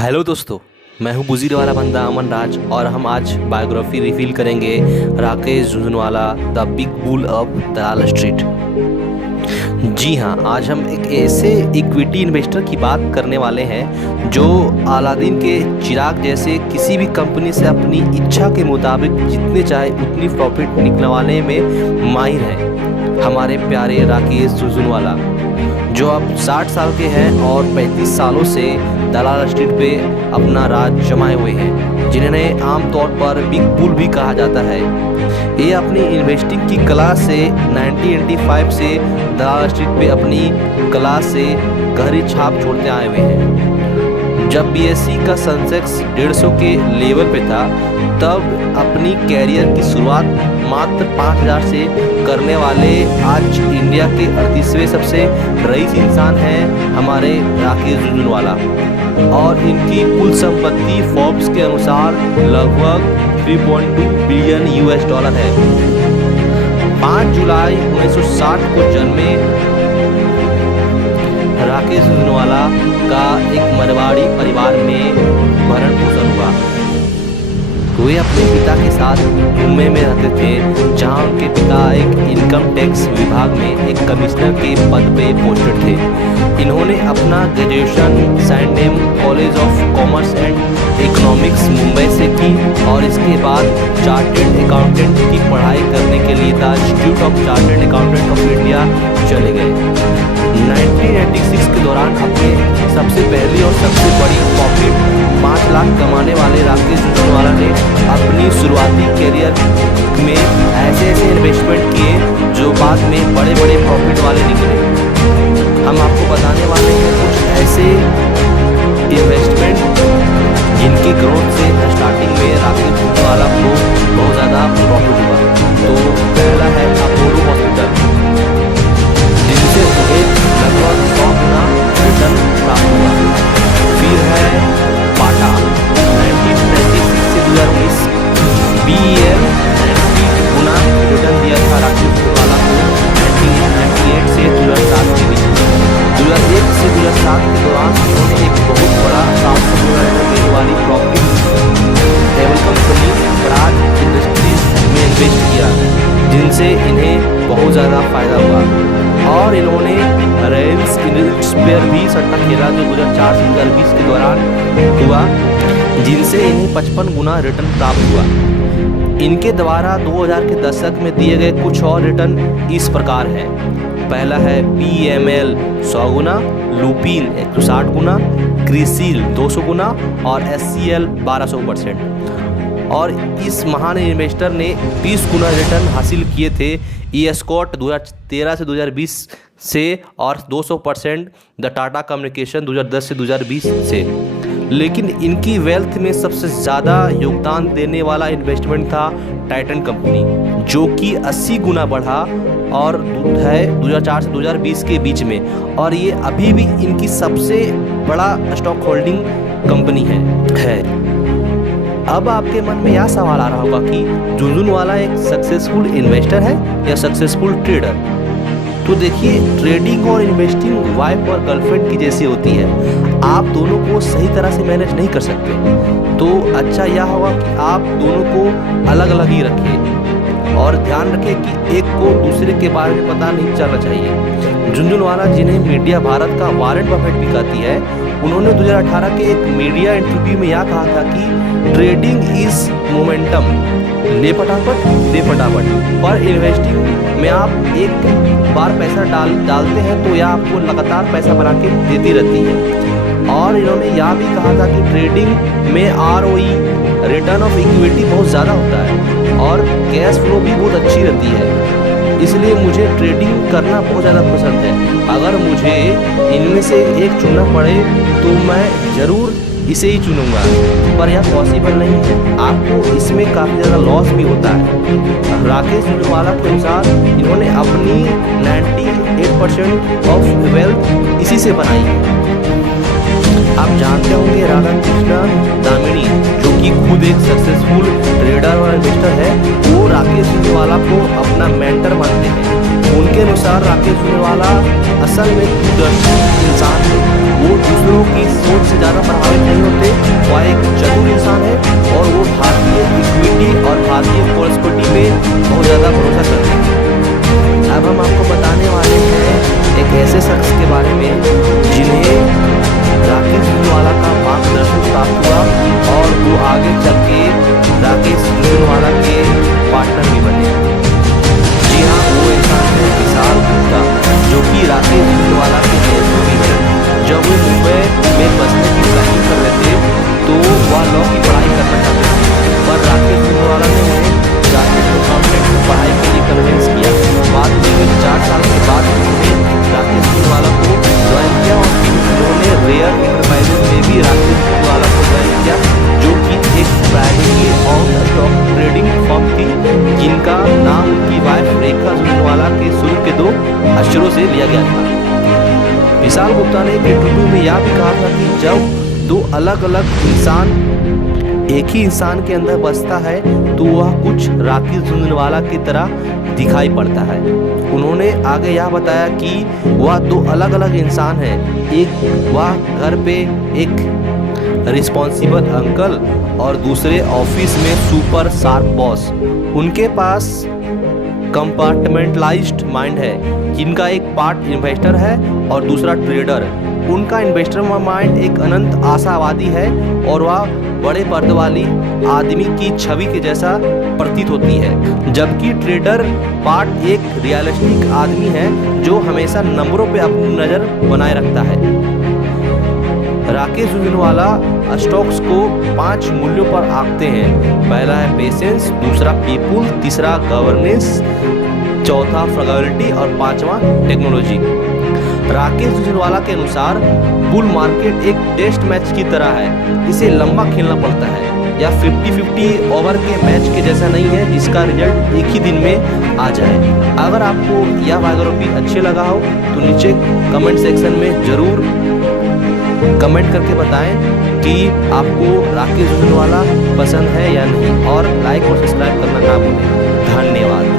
Hello दोस्तों, मैं हूं बुजीर वाला बंदा अमन राज और हम आज बायोग्राफी रिवील करेंगे Rakesh Jhunjhunwala the big bull of Dalal Street. जी हाँ, आज हम एक ऐसे इक्विटी इन्वेस्टर की बात करने वाले हैं जो अलादीन के चिराग जैसे किसी भी कंपनी से अपनी इच्छा के मुताबिक जितने चाहे उतनी प्रॉफिट निकलवाने में माहिर हैं। हमारे प्यारे राकेश झुनझुनवाला जो अब 60 साल के हैं और 35 सालों से दलाल स्ट्रीट पे अपना राज जमाए हुए हैं, जिन्हें आमतौर पर बिग बुल भी कहा जाता है। ये अपनी इन्वेस्टिंग की कला से 1985 से दलाल स्ट्रीट पे अपनी कला से गहरी छाप छोड़ते आए हुए हैं। जब बीएसई का सेंसेक्स 150 के लेवल पे था, तब अपनी कैरियर की शुरुआत मात्र 5000 से करने वाले आज इंडिया के 38वें सबसे रईस इंसान हैं हमारे राकेश झुनझुनवाला, और इनकी कुल संपत्ति फोर्ब्स के अनुसार लगभग 3.2 बिलियन यूएस डॉलर है। 5 जुलाई 1960 को जन्मे राकेश झुनझुनवाला का एक मरवाड़ी परिवार में भरण पोषण हुआ। वे अपने पिता के साथ मुंबई में रहते थे, जहां उनके पिता एक इनकम टैक्स विभाग में एक कमिश्नर के पद पे पोस्टेड थे। इन्होंने अपना graduation Sydenham college of commerce and economics Mumbai से की और इसके बाद चार्टेड अकाउंटेंट की पढ़ाई करने के लिए the institute of chartered accountant of India चले गए। 1986 के दौरान अपने सबसे पहली और सबसे बड़ी प्रॉफिट 5 लाख कमाने वाले राकेश झुनझुनवाला ने अपनी शुरुआती करियर में ऐसे इन्वेस्टमेंट किए जो बाद में बड़े बड़े प्रॉफिट वाले निकले। हम आपको बताने वाले हैं कुछ ऐसे इन्वेस्टमेंट जिनकी ग्रोथ से स्टार्टिंग में राकेश झुनझुनवाला को बहुत ज़्यादा प्रॉफिट हुआ। तो पहला है अपोलो हॉस्पिटल, जिनसे उन्हें लगभग 100 गुना रिटर्न प्राप्त हुआ। फिर है बाटा, 1996 से 2019 BEL 90 गुना रिटर्न दिया था राकेश झुनझुनवाला को 1998 से 2007 के बीच में। 2001 से 2007 के दौरान इन्होंने एक बहुत बड़ा 700 गुना रिटर्न देने वाली profit table company Praj industries में इन्वेस्ट किया, जिनसे इन्हें बहुत ज़्यादा फायदा हुआ। और इन्होंने रेल्स स्पेयर भी सट्टा खेला जो 2004 से 2020 के दौरान हुआ, जिनसे इन्हें 55 गुना रिटर्न प्राप्त हुआ। इनके द्वारा 2000 के दशक में दिए गए कुछ और रिटर्न इस प्रकार है। पहला है PML 100 गुना, लुपिन 160 गुना, क्रिसिल 200 गुना और SCL 1200%। और इस महान इन्वेस्टर ने 20 गुना रिटर्न हासिल किए थे ESCOT 2013 से 2020 से और 200% द टाटा कम्युनिकेशन 2010 से 2020 से। लेकिन इनकी वेल्थ में सबसे ज़्यादा योगदान देने वाला इन्वेस्टमेंट था टाइटन कंपनी, जो कि 80 गुना बढ़ा और है 2004 से 2020 के बीच में, और ये अभी भी इनकी सबसे बड़ा स्टॉक होल्डिंग कंपनी है। अब आपके मन में यह सवाल आ रहा होगा कि झुनझुनवाला एक सक्सेसफुल इन्वेस्टर है या सक्सेसफुल ट्रेडर। तो देखिए, ट्रेडिंग और इन्वेस्टिंग वाइफ और गर्लफ्रेंड की जैसी होती है। आप दोनों को सही तरह से मैनेज नहीं कर सकते, तो अच्छा यह होगा कि आप दोनों को अलग अलग ही रखें और ध्यान रखें कि एक को दूसरे के बारे में पता नहीं चलना चाहिए। झुनझुनवाला, जिन्हें मीडिया भारत का वारेन बफेट भी कहती है, उन्होंने 2018 के एक मीडिया इंटरव्यू में यह कहा था कि ट्रेडिंग इज मोमेंटम, ले फटाफट दे फटाफट, पर इन्वेस्टिंग में आप एक बार पैसा डालते हैं तो यह आपको लगातार पैसा बना के देती रहती है। और इन्होंने यह भी कहा था कि ट्रेडिंग में ROE रिटर्न ऑफ इक्विटी बहुत ज़्यादा होता है और कैश फ्लो भी बहुत अच्छी रहती है। इसलिए मुझे ट्रेडिंग करना बहुत ज़्यादा पसंद है। अगर मुझे इनमें से एक चुनना पड़े तो मैं ज़रूर इसे ही चुनूंगा, पर यह पॉसिबल नहीं है। आपको इसमें काफ़ी ज़्यादा लॉस भी होता है। राकेश झुनझुनवाला के अनुसार इन्होंने अपनी 98% ऑफ वेल्थ इसी से बनाई है। आप जानते होंगे राधा कृष्णा दामिनी, जो कि खुद एक सक्सेसफुल ट्रेडर और इन्वेस्टर है, वो राकेश झुनझुनवाला को अपना मेंटर मानते हैं। उनके अनुसार राकेश झुनझुनवाला असल में दूरदर्शी इंसान है। वो दूसरों की सोच से ज़्यादा प्रभावित नहीं होते। वह एक चतुर इंसान है और वो भारतीय इक्विटी और भारतीय प्रॉस्पेरिटी पे बहुत ज़्यादा भरोसा करते हैं। अब हम आपको बताने वाले हैं एक ऐसे शख्स के बारे में जिन्हें राकेश झुनझुनवाला का मार्गदर्शन प्राप्त हुआ और वो आगे चल के राकेश झुनझुनवाला के पार्टनर भी बने। जी हाँ, वो इंसान है विशाल गुप्ता, जो कि राकेश झुनझुनवाला के नेता भी है। जब वो मुंबई में बसने की प्लानिंग कर रहे थे तो वह लॉ की पढ़ाई करना चाहते थे, पर राकेश झुनझुनवाला ने उन्हें चार्टर्ड अकाउंटेंट की पढ़ाई के लिए कन्विंस किया। बाद में 4 साल के बाद उन्होंने राकेश झुनझुनवाला को ज्वाइन किया और उन्होंने रेयर इंटरप्राइजेज में भी राकेश झुनझुनवाला को ज्वाइन किया, जो कि एक privately owned stock trading firm थी, जिनका नाम उनकी वाइफ रेखा झुनझुनवाला के शुरू के 2 अक्षरों से लिया गया था। विशाल गुप्ता ने एक इंटरव्यू में यह भी कहा था कि जब 2 अलग अलग इंसान एक ही इंसान के अंदर बसता है तो वह कुछ राकेश झुनझुनवाला की तरह दिखाई पड़ता है। उन्होंने आगे यह बताया कि वह 2 अलग अलग इंसान हैं। एक वह घर पे एक रिस्पॉन्सिबल अंकल और दूसरे ऑफिस में सुपर शार्प बॉस। उनके पास कंपार्टमेंटलाइज्ड माइंड है, जिनका एक पार्ट इन्वेस्टर है और दूसरा ट्रेडर। उनका इन्वेस्टर माइंड एक अनंत आशावादी है और वह बड़े पर्दे वाली आदमी की छवि के जैसा प्रतीत होती है, जबकि ट्रेडर पार्ट एक रियलिस्टिक आदमी है जो हमेशा नंबरों पे अपनी नज़र बनाए रखता है। राकेश झुनझुनवाला स्टॉक्स को 5 मूल्यों पर आंकते हैं। पहला है पेशेंस, दूसरा पीपुल, तीसरा गवर्नेंस, चौथा फ्रगलिटी और 5वां टेक्नोलॉजी। राकेश झुनझुनवाला के अनुसार बुल मार्केट एक टेस्ट मैच की तरह है, इसे लंबा खेलना पड़ता है। या 50-50 ओवर के मैच के जैसा नहीं है जिसका रिजल्ट एक ही दिन में आ जाए। अगर आपको यह बायोग्राफी अच्छी लगा हो तो नीचे कमेंट सेक्शन में ज़रूर कमेंट करके बताएं कि आपको राकेश झुनझुनवाला पसंद है या नहीं, और लाइक और सब्सक्राइब करना ना भूलें। धन्यवाद।